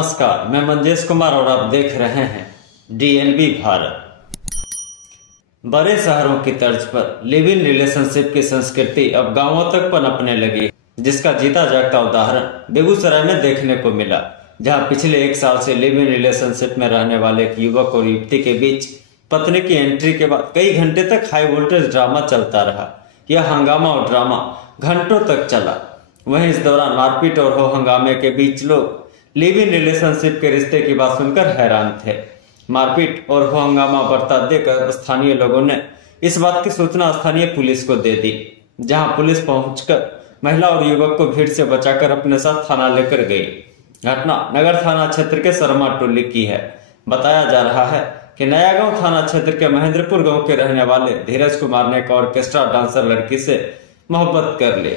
नमस्कार, मैं मंजेश कुमार और आप देख रहे हैं डीएनबी भारत। बड़े शहरों की तर्ज पर लिव इन रिलेशनशिप की संस्कृति अब गांवों तक पनपने लगी, जिसका जीता जागता उदाहरण बेगूसराय में देखने को मिला, जहां पिछले 1 साल से लिव इन रिलेशनशिप में रहने वाले एक युवक और युवती के बीच पत्नी की एंट्री के बाद कई घंटे तक हाई वोल्टेज ड्रामा चलता रहा। यह हंगामा और ड्रामा घंटों तक चला। वहीं इस दौरान मारपीट और हो हंगामे के बीच लोग लिव इन रिलेशनशिप के रिश्ते की बात सुनकर हैरान थे। मारपीट और हो हंगामा बढ़ता देखकर स्थानीय लोगों ने इस बात की सूचना स्थानीय पुलिस को दे दी, जहां पुलिस पहुंचकर महिला और युवक को भीड़ से बचाकर अपने साथ थाना लेकर गई। घटना नगर थाना क्षेत्र के शर्मा टोली की है। बताया जा रहा है कि नया गांव थाना क्षेत्र के महेंद्रपुर गांव के रहने वाले धीरज कुमार ने एक ऑर्केस्ट्रा डांसर लड़की से मोहब्बत कर ली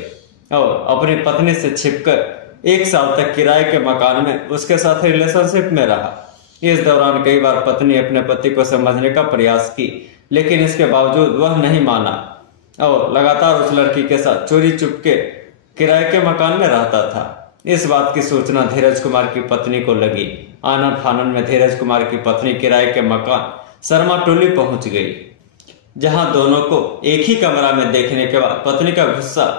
और अपनी पत्नी से छिपकर 1 साल तक किराए के मकान में उसके साथ रिलेशनशिप में रहा। इस दौरान कई बार पत्नी अपने पति को समझने का प्रयास की, लेकिन इसके बावजूद वह नहीं माना और लगातार उस लड़की के साथ चोरी चुपके किराए के मकान में रहता था। इस बात की सूचना धीरज कुमार की पत्नी को लगी। आनन फानन में धीरज कुमार की पत्नी किराए के मकान शर्मा टोली पहुंच गई, जहां दोनों को एक ही कमरा में देखने के बाद पत्नी का गुस्सा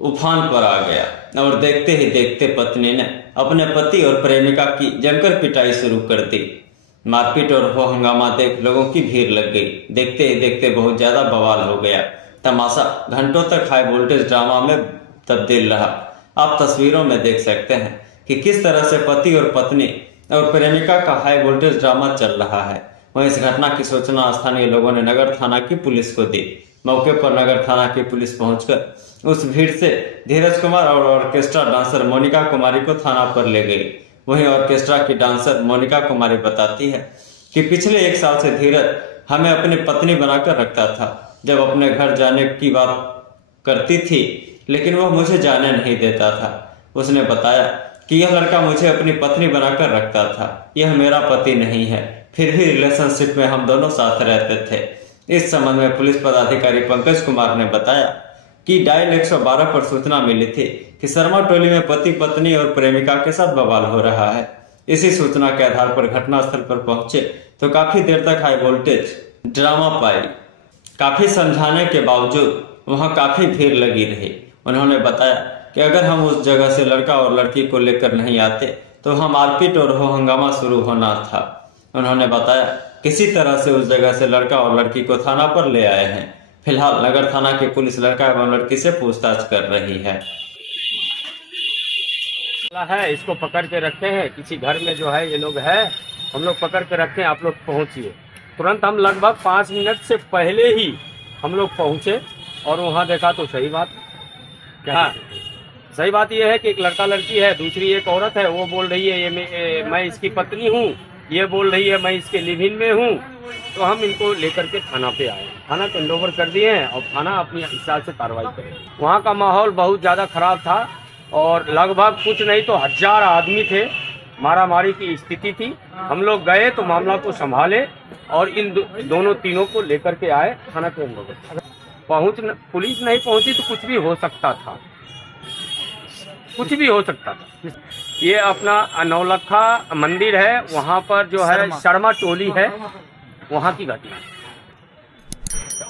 उफान पर आ गया और देखते ही देखते पत्नी ने अपने पति और प्रेमिका की जमकर पिटाई शुरू कर दी। मारपीट और हो हंगामा देख लोगों की भीड़ लग गई। देखते ही देखते बहुत ज्यादा बवाल हो गया। तमाशा घंटों तक हाई वोल्टेज ड्रामा में तब्दील रहा। आप तस्वीरों में देख सकते हैं कि किस तरह से पति और पत्नी और प्रेमिका का हाई वोल्टेज ड्रामा चल रहा है। वहीं इस घटना की सूचना स्थानीय लोगों ने नगर थाना की पुलिस को दी। मौके पर नगर थाना की पुलिस पहुंचकर उस भीड़ से धीरज कुमार और ऑर्केस्ट्रा डांसर मोनिका कुमारी को थाना पर ले गई। वहीं ऑर्केस्ट्रा की डांसर मोनिका कुमारी बताती है कि पिछले 1 साल से धीरज हमें अपनी पत्नी बनाकर रखता था। जब अपने घर जाने की बात करती थी, लेकिन वह मुझे जाने नहीं देता था। उसने बताया कि यह लड़का मुझे अपनी पत्नी बनाकर रखता था, यह मेरा पति नहीं है। फिर भी रिलेशनशिप में हम दोनों साथ रहते थे। इस संबंध में पुलिस पदाधिकारी पंकज कुमार ने बताया कि डायल 112 पर सूचना मिली थी कि शर्मा टोली में पति पत्नी और प्रेमिका के साथ बवाल हो रहा है। इसी सूचना के आधार पर घटनास्थल पर पहुंचे तो काफी देर तक हाई वोल्टेज ड्रामा पाई। काफी समझाने के बावजूद वहां काफी भीड़ लगी रही। उन्होंने बताया कि अगर हम उस जगह से लड़का और लड़की को लेकर नहीं आते तो हम मारपीट और हो हंगामा शुरू होना था। उन्होंने बताया किसी तरह से उस जगह से लड़का और लड़की को थाना पर ले आए हैं। फिलहाल नगर थाना की पुलिस लड़का एवं लड़की से पूछताछ कर रही है। इसको पकड़ के रखे हैं किसी घर में, जो है ये लोग है, हम लोग पकड़ के रखे हैं। आप लोग पहुंचिए तुरंत। हम लगभग 5 मिनट से पहले ही हम लोग पहुंचे और वहां देखा तो सही बात क्या सही बात यह है कि एक लड़का लड़की है, दूसरी एक औरत है। वो बोल रही है ये मैं इसकी पत्नी हूँ, ये बोल रही है मैं इसके लिव इन में हूँ। तो हम इनको लेकर के थाना पे आए, थाना को हैंडओवर कर दिए हैं और थाना अपनी हिसाब से कार्रवाई करे। वहाँ का माहौल बहुत ज़्यादा खराब था और लगभग कुछ नहीं तो 1000 आदमी थे। मारामारी की स्थिति थी। हम लोग गए तो मामला को संभाले और इन दोनों तीनों को लेकर के आए थाना के हैंडओवर। पुलिस नहीं पहुंची तो कुछ भी हो सकता था, कुछ भी हो सकता था। ये अपना नौलखा मंदिर है, वहाँ पर जो है शर्मा टोली है, वहाँ की घटना।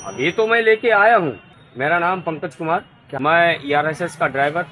अभी तो मैं लेके आया हूँ। मेरा नाम पंकज कुमार, मैं ERSS का ड्राइवर